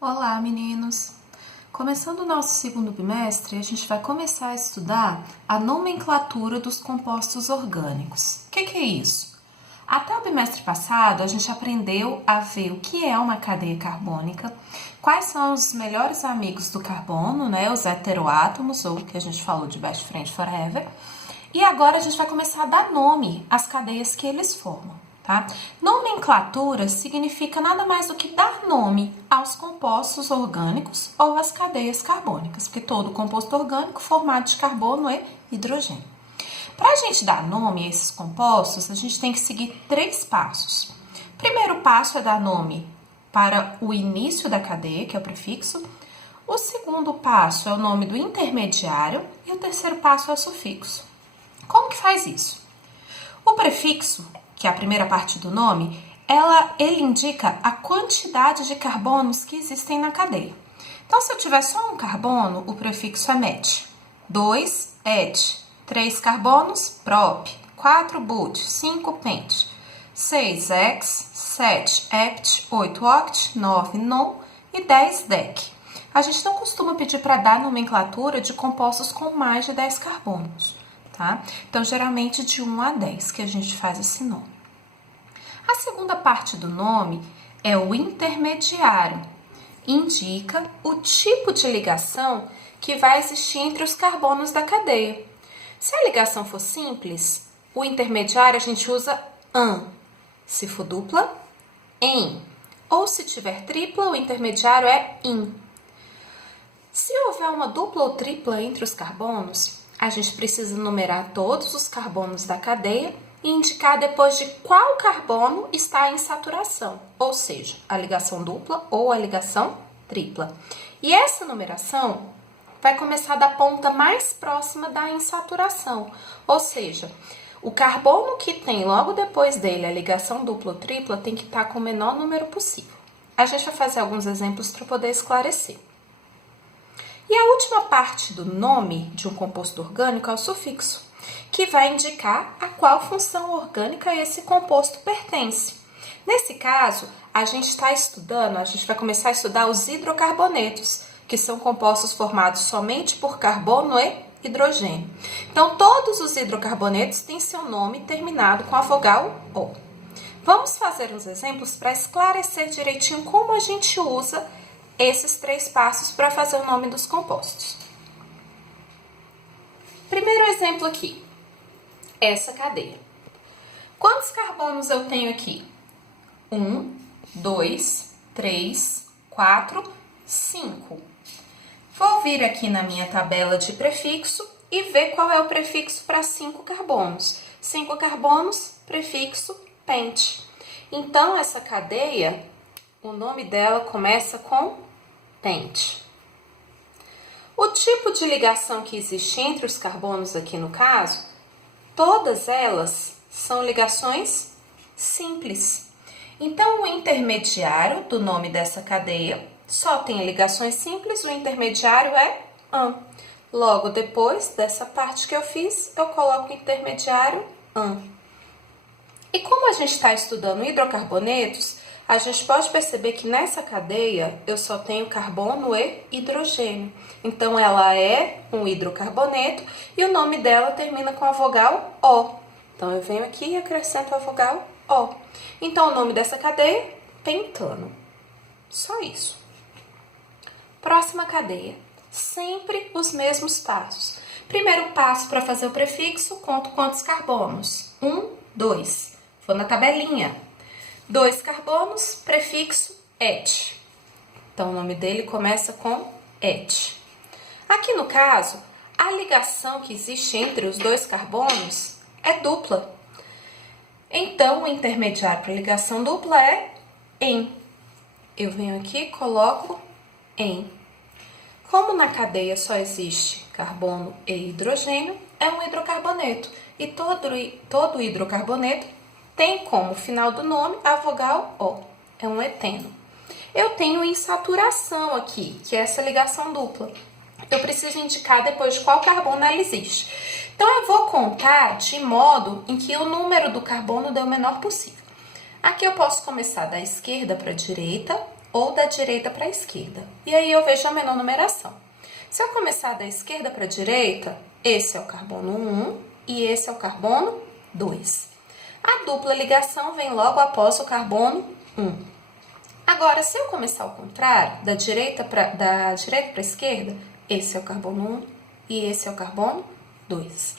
Olá, meninos! Começando o nosso segundo bimestre, a gente vai começar a estudar a nomenclatura dos compostos orgânicos. O que é isso? Até o bimestre passado, a gente aprendeu a ver o que é uma cadeia carbônica, quais são os melhores amigos do carbono, né, os heteroátomos, ou que a gente falou de best friend forever, e agora a gente vai começar a dar nome às cadeias que eles formam. Tá? Nomenclatura significa nada mais do que dar nome aos compostos orgânicos ou às cadeias carbônicas, porque todo composto orgânico formado de carbono é hidrogênio. Para a gente dar nome a esses compostos, a gente tem que seguir 3 passos. O primeiro passo é dar nome para o início da cadeia, que é o prefixo. O segundo passo é o nome do intermediário e o terceiro passo é o sufixo. Como que faz isso? O prefixo, que é a primeira parte do nome, ele indica a quantidade de carbonos que existem na cadeia. Então, se eu tiver só um carbono, o prefixo é met. 2, et. 3 carbonos, prop. 4, but. 5, pent. 6, ex. 7, ept. 8, oct. 9, non. E 10, dec. A gente não costuma pedir para dar nomenclatura de compostos com mais de 10 carbonos, tá? Então, geralmente de 1 a 10 que a gente faz esse nome. A segunda parte do nome é o intermediário. Indica o tipo de ligação que vai existir entre os carbonos da cadeia. Se a ligação for simples, o intermediário a gente usa an. Se for dupla, em. Ou se tiver tripla, o intermediário é in. Se houver uma dupla ou tripla entre os carbonos, a gente precisa numerar todos os carbonos da cadeia e indicar depois de qual carbono está em saturação, ou seja, a ligação dupla ou a ligação tripla. E essa numeração vai começar da ponta mais próxima da insaturação, ou seja, o carbono que tem logo depois dele a ligação dupla ou tripla tem que estar com o menor número possível. A gente vai fazer alguns exemplos para poder esclarecer. E a última parte do nome de um composto orgânico é o sufixo, que vai indicar a qual função orgânica esse composto pertence. Nesse caso, a gente vai começar a estudar os hidrocarbonetos, que são compostos formados somente por carbono e hidrogênio. Então, todos os hidrocarbonetos têm seu nome terminado com a vogal O. Vamos fazer uns exemplos para esclarecer direitinho como a gente usa esses 3 passos para fazer o nome dos compostos. Primeiro exemplo aqui, essa cadeia. Quantos carbonos eu tenho aqui? 1, 2, 3, 4, 5. Vou vir aqui na minha tabela de prefixo e ver qual é o prefixo para 5 carbonos. 5 carbonos, prefixo pent. Então, essa cadeia, o nome dela começa com pent. O tipo de ligação que existe entre os carbonos aqui no caso, todas elas são ligações simples. Então, o intermediário do nome dessa cadeia só tem ligações simples, o intermediário é an. Logo depois dessa parte que eu fiz, eu coloco o intermediário an. E como a gente está estudando hidrocarbonetos, a gente pode perceber que nessa cadeia eu só tenho carbono e hidrogênio. Então, ela é um hidrocarboneto e o nome dela termina com a vogal O. Então, eu venho aqui e acrescento a vogal O. Então, o nome dessa cadeia, pentano. Só isso. Próxima cadeia. Sempre os mesmos passos. Primeiro passo para fazer o prefixo, conto quantos carbonos. 1, 2. Vou na tabelinha. 2 carbonos, prefixo et. Então, o nome dele começa com et. Aqui no caso, a ligação que existe entre os 2 carbonos é dupla. Então, o intermediário para ligação dupla é em. Eu venho aqui e coloco em. Como na cadeia só existe carbono e hidrogênio, é um hidrocarboneto. E todo hidrocarboneto tem como final do nome a vogal O. É um eteno. Eu tenho insaturação aqui, que é essa ligação dupla. Eu preciso indicar depois de qual carbono ela existe. Então, eu vou contar de modo em que o número do carbono dê o menor possível. Aqui eu posso começar da esquerda para a direita ou da direita para a esquerda. E aí eu vejo a menor numeração. Se eu começar da esquerda para a direita, esse é o carbono 1 e esse é o carbono 2. A dupla ligação vem logo após o carbono 1. Agora, se eu começar ao contrário, da direita para a esquerda, esse é o carbono 1 e esse é o carbono 2.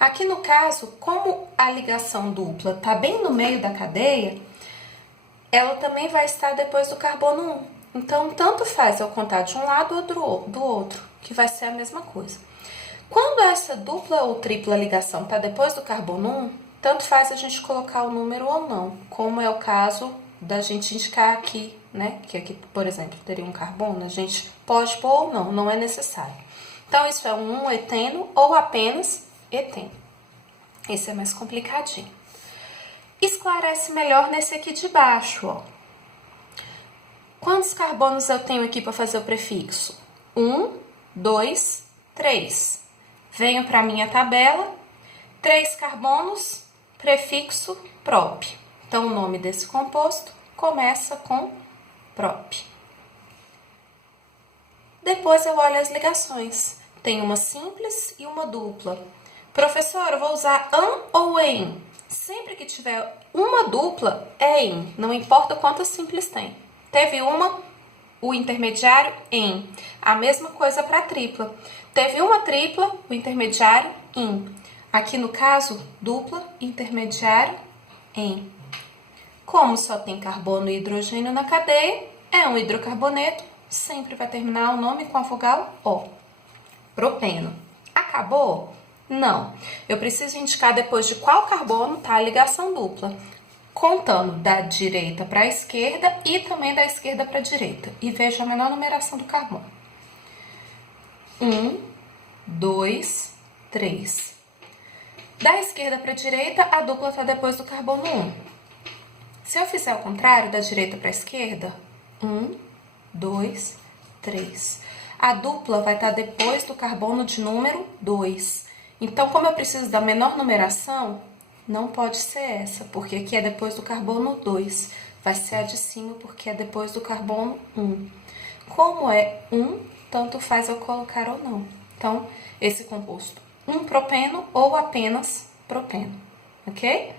Aqui no caso, como a ligação dupla está bem no meio da cadeia, ela também vai estar depois do carbono 1. Então, tanto faz eu contar de um lado ou do outro, que vai ser a mesma coisa. Quando essa dupla ou tripla ligação está depois do carbono 1, tanto faz a gente colocar o número ou não, como é o caso da gente indicar aqui, né? Que aqui, por exemplo, teria um carbono, a gente pode pôr ou não, não é necessário. Então, isso é um eteno ou apenas eteno. Esse é mais complicadinho. Esclarece melhor nesse aqui de baixo, ó. Quantos carbonos eu tenho aqui para fazer o prefixo? 1, 2, 3. Venho para a minha tabela, 3 carbonos, prefixo prop. Então, o nome desse composto começa com prop. Depois eu olho as ligações. Tem uma simples e uma dupla. Professor, eu vou usar an ou em? Sempre que tiver uma dupla, é em. Não importa quantas simples tem. Teve uma, o intermediário, em. A mesma coisa para a tripla. Teve uma tripla, o intermediário, em. Aqui no caso, dupla, intermediário, em. Como só tem carbono e hidrogênio na cadeia, é um hidrocarboneto, sempre vai terminar o nome com a vogal O. Propeno. Acabou? Não. Eu preciso indicar depois de qual carbono está a ligação dupla. Contando da direita para a esquerda e também da esquerda para a direita. E veja a menor numeração do carbono. 1, 2, 3. Da esquerda para a direita, a dupla está depois do carbono 1. Se eu fizer o contrário, da direita para a esquerda, 1, 2, 3. A dupla vai estar depois do carbono de número 2. Então, como eu preciso da menor numeração, não pode ser essa, porque aqui é depois do carbono 2. Vai ser a de cima, porque é depois do carbono 1. Como é 1, tanto faz eu colocar ou não. Então, esse composto, um propeno ou apenas propeno, ok?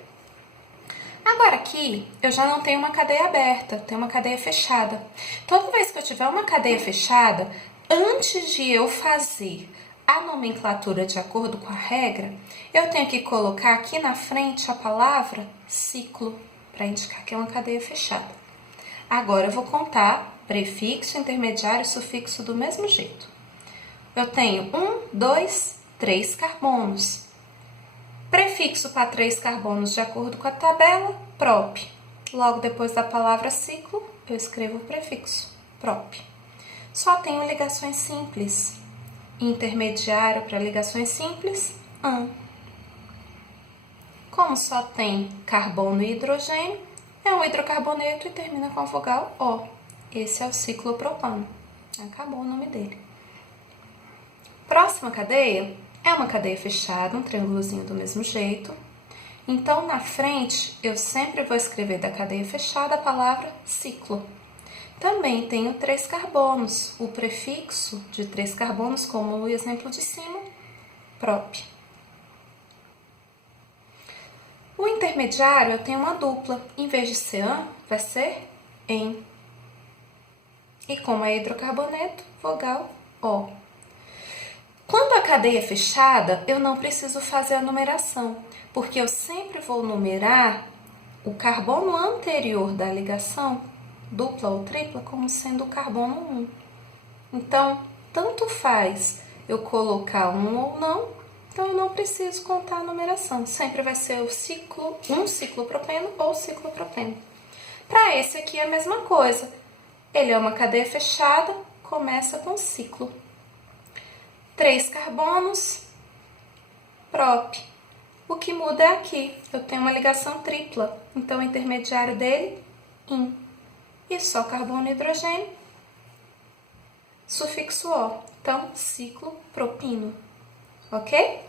Agora aqui, eu já não tenho uma cadeia aberta, tenho uma cadeia fechada. Toda vez que eu tiver uma cadeia fechada, antes de eu fazer a nomenclatura de acordo com a regra, eu tenho que colocar aqui na frente a palavra ciclo, para indicar que é uma cadeia fechada. Agora eu vou contar prefixo, intermediário e sufixo do mesmo jeito. Eu tenho 1, 2, 3 carbonos. Prefixo para 3 carbonos de acordo com a tabela, prop. Logo depois da palavra ciclo, eu escrevo o prefixo, prop. Só tenho ligações simples. Intermediário para ligações simples, an. Como só tem carbono e hidrogênio, é um hidrocarboneto e termina com a vogal O. Esse é o ciclopropano. Acabou o nome dele. Próxima cadeia é uma cadeia fechada, um triângulozinho do mesmo jeito. Então, na frente, eu sempre vou escrever da cadeia fechada a palavra ciclo. Também tenho 3 carbonos, o prefixo de 3 carbonos, como o exemplo de cima, prop. O intermediário eu tenho uma dupla, em vez de ser an, vai ser em. E como é hidrocarboneto, vogal O. Quando a cadeia é fechada, eu não preciso fazer a numeração, porque eu sempre vou numerar o carbono anterior da ligação, dupla ou tripla, como sendo o carbono 1. Então, tanto faz eu colocar um ou não, então eu não preciso contar a numeração. Sempre vai ser o ciclo, um ciclopropeno ou ciclopropeno. Para esse aqui é a mesma coisa. Ele é uma cadeia fechada, começa com ciclo. 3 carbonos, prop. O que muda é aqui. Eu tenho uma ligação tripla, então o intermediário dele, in. E só carbono e hidrogênio, sufixo O. Então, ciclo propino. Ok?